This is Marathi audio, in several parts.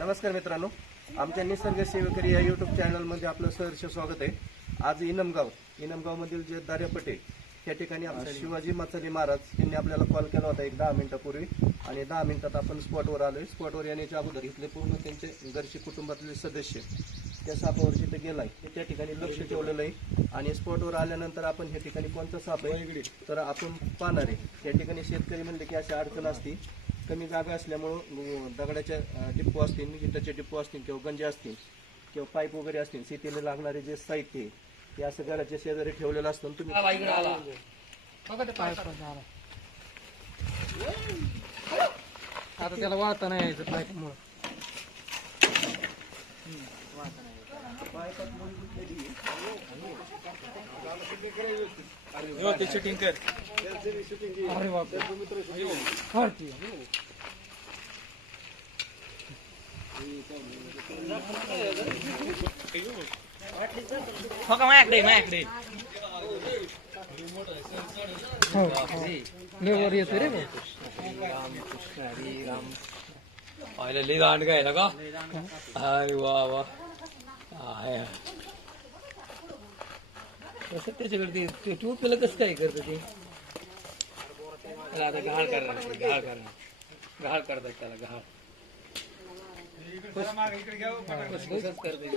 नमस्कार मित्रांनो. आमच्या निसर्ग सेवेकरी या युट्यूब चॅनलमध्ये आपलं सहर्ष स्वागत आहे. आज इनमगाव इनमगावमधील जे दार्यापटे या ठिकाणी शिवाजी माचाली महाराज यांनी आपल्याला कॉल केला होता एक दहा मिनिटापूर्वी. आणि दहा मिनिटात आपण स्पॉटवर आलोय. स्पॉटवर येण्याच्या अगोदर इथले पूर्ण त्यांचे घरचे कुटुंबातले सदस्य त्या सापावर जिथे गेलाय. ते त्या ठिकाणी लक्ष ठेवलेलं आहे. आणि स्पॉटवर आल्यानंतर आपण या ठिकाणी कोणता साप आहे तर आपण पाहणार आहे. त्या ठिकाणी शेतकरी म्हणले की अशी अडचण असती. कमी जागा असल्यामुळं दगडाच्या डिप्पो असतील विटाचे डिप्पो असतील किंवा गंजे असतील किंवा पाईप वगैरे असतील शेतीला लागणारे जे साहित्य ते असं घराच्या शेजारी ठेवलेलं असतं तुम्ही आता त्याला वाळता नाही यायचं पाईपमुळं अरे बापरे हा की. हो का माझ्याकडे माझ्याकडे हो हो. लय वर येते रे भाऊ. पाहिलं लई दांड काय का अरे वा वा आया कसं त्याच्याकडे ते- तू टोपीला कसं काय करतं ते त्याला आता घाळ करणार घाळ करणार घाळ करतात त्याला घाळ कसंच करते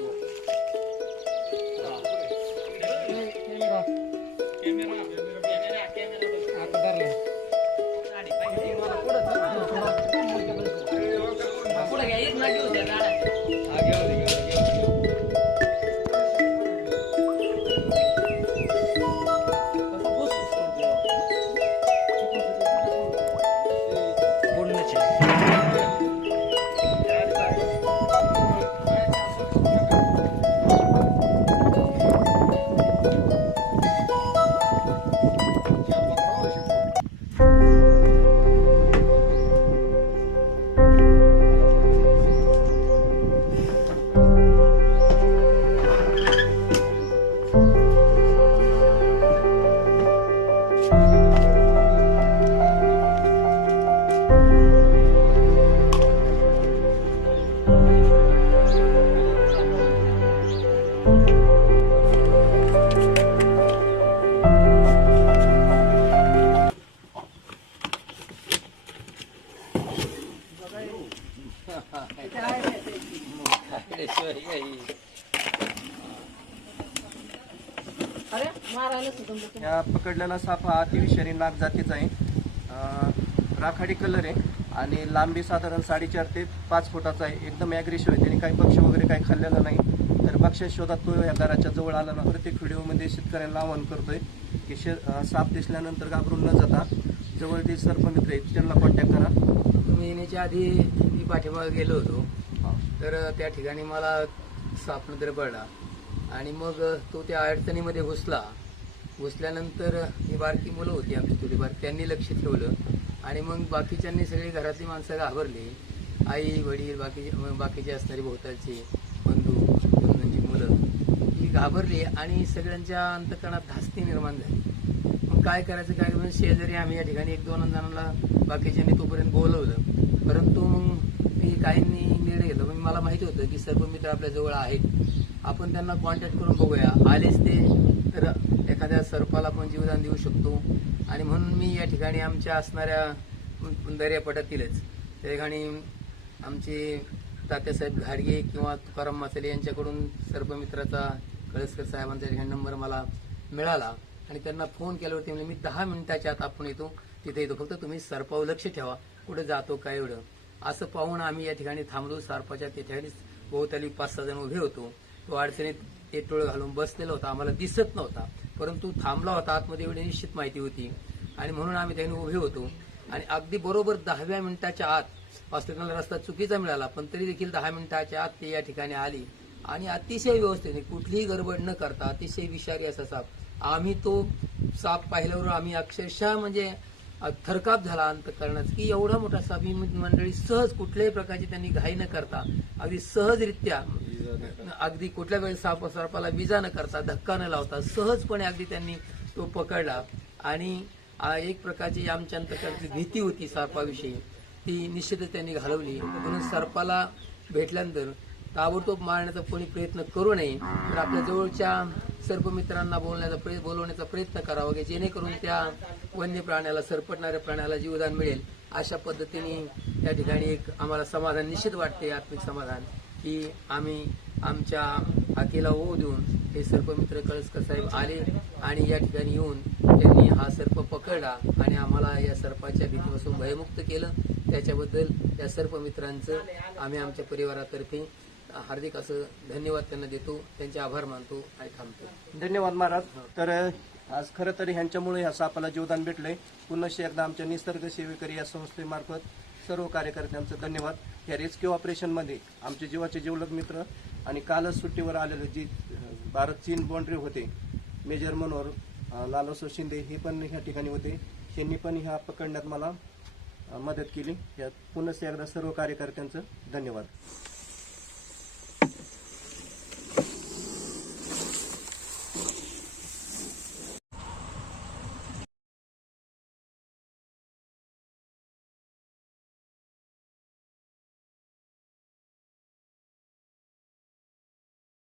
काही या पकडलेला साप हा अतिविषारी नाग जातीचा आहे. अं, राखाडी कलर आहे आणि लांबी साधारण साडेचार ते पाच फुटाचा आहे. एकदम ॲग्रेसिव्ह आहे. त्याने काही पक्षी वगैरे काही खाल्लेलं नाही. तर पक्ष्या शोधात तो या घराच्या जवळ आला ना प्रत्येक व्हिडिओमध्ये शेतकऱ्यांना आवाहन करतोय की शे साप दिसल्यानंतर घाबरून न जाता जवळचे सर्पमित्र आहेत त्यांना कॉन्टॅक्ट करा. तुम्ही येण्याच्या आधी मी पाठीमागे गेलो होतो. तर त्या ठिकाणी मला साप नजर पडला. आणि मग तो त्या अडचणीमध्ये घुसला. घुसल्यानंतर ही बारकी मुलं होती आमची थोडीफार त्यांनी लक्ष ठेवलं. आणि मग बाकीच्यांनी सगळी घरातली माणसं घाबरली. आई वडील बाकी बाकीचे असणारी भोवतालची बंधू बंधूंची मुलं ही घाबरली आणि सगळ्यांच्या अंतकरणात धास्ती निर्माण झाली. मग काय करायचं काय म्हणून शेजारी आम्ही या ठिकाणी एक दोन जणांना बाकीच्यांनी तोपर्यंत बोलवलं. परंतु मग काहींनी निर्णय घेतला. पण मला माहिती होतं की सर्व मित्र आपल्या जवळ आहेत. आपण त्यांना कॉन्टॅक्ट करून बघूया. आलेच ते तर एखाद्या सर्पाला पण जीवदान देऊ शकतो. आणि म्हणून मी या ठिकाणी आमच्या असणाऱ्या दर्यापटातीलच. त्या ठिकाणी आमचे तात्यासाहेब घाडगे किंवा तुकाराम मासले यांच्याकडून सर्पमित्राचा कळसकर साहेबांचा ठिकाणी नंबर मला मिळाला. आणि त्यांना फोन केल्यावरती म्हणजे मी दहा मिनिटाच्या आत आपण येतो. तिथे येतो. फक्त तुम्ही सर्पावर लक्ष ठेवा. कुठे जातो काय एवढं. असं पाहून आम्ही या ठिकाणी थांबलो. सर्पाच्या त्या ठिकाणी भोवताली पाच सहा जण उभे होतो. तो अडचणीत टोळ घालून बसलेला होता. आम्हाला दिसत नव्हता. परंतु थांबला होता. आतमध्ये एवढी निश्चित माहिती होती. आणि म्हणून आम्ही त्याने उभे होतो. आणि अगदी बरोबर दहाव्या मिनिटाच्या आत हॉस्पिटलला रस्ता चुकीचा मिळाला पण तरी देखील दहा मिनिटाच्या आत ते या ठिकाणी आली. आणि अतिशय व्यवस्थेने कुठलीही गडबड न करता अतिशय विषारी असा साप. आम्ही तो साप पाहिल्यावर आम्ही अक्षरशः म्हणजे थरकाप झाला अंतकरणात की एवढा मोठा साप मंडळी सहज कुठल्याही प्रकारची त्यांनी घाई न करता अगदी सहजरित्या अगदी कुठल्या वेळेस साप सर्पाला विजा न करता धक्का न लावता सहजपणे अगदी त्यांनी तो पकडला. आणि एक प्रकारची आमच्या अंतकरणाची भीती होती सर्पाविषयी ती निश्चितच त्यांनी घालवली. म्हणून सर्पाला भेटल्यानंतर ताबडतोब मारण्याचा कोणी प्रयत्न करू नये तर आपल्या जवळच्या सर्पमित्रांना बोलण्याचा प्रय बोलवण्याचा प्रयत्न करावा की जेणेकरून त्या वन्य प्राण्याला सरपटणाऱ्या प्राण्याला जीवदान मिळेल. अशा पद्धतीने या ठिकाणी एक आम्हाला समाधान निश्चित वाटते आत्मिक समाधान की आम्ही आमच्या हाकेला होऊ देऊन हे सर्पमित्र कळसकर साहेब आले आणि या ठिकाणी येऊन त्यांनी हा सर्प पकडला आणि आम्हाला या सर्पाच्या भीतीपासून भयमुक्त केलं. त्याच्याबद्दल या सर्पमित्रांचं आम्ही आमच्या परिवारातर्फे हार्दिक असं धन्यवाद त्यांना देतो त्यांचे आभार मानतो आणि थांबतो. धन्यवाद महाराज. तर आज खरं तर ह्यांच्यामुळे ह्या सापाला जीवदान भेटलंय. पुन्हा एकदा आमच्या निसर्ग सेवेकरी या संस्थेमार्फत सर्व कार्यकर्त्यांचं धन्यवाद. या रेस्क्यू ऑपरेशनमध्ये आमचे जीवाचे जीवलग मित्र आणि कालच सुट्टीवर आलेले जी भारत चीन बाउंड्री होते मेजर मनोहर लालसो शिंदे हे पण ह्या ठिकाणी होते. त्यांनी पण ह्या पकडण्यात मला मदत केली. या पुन्हा एकदा सर्व कार्यकर्त्यांचं धन्यवाद.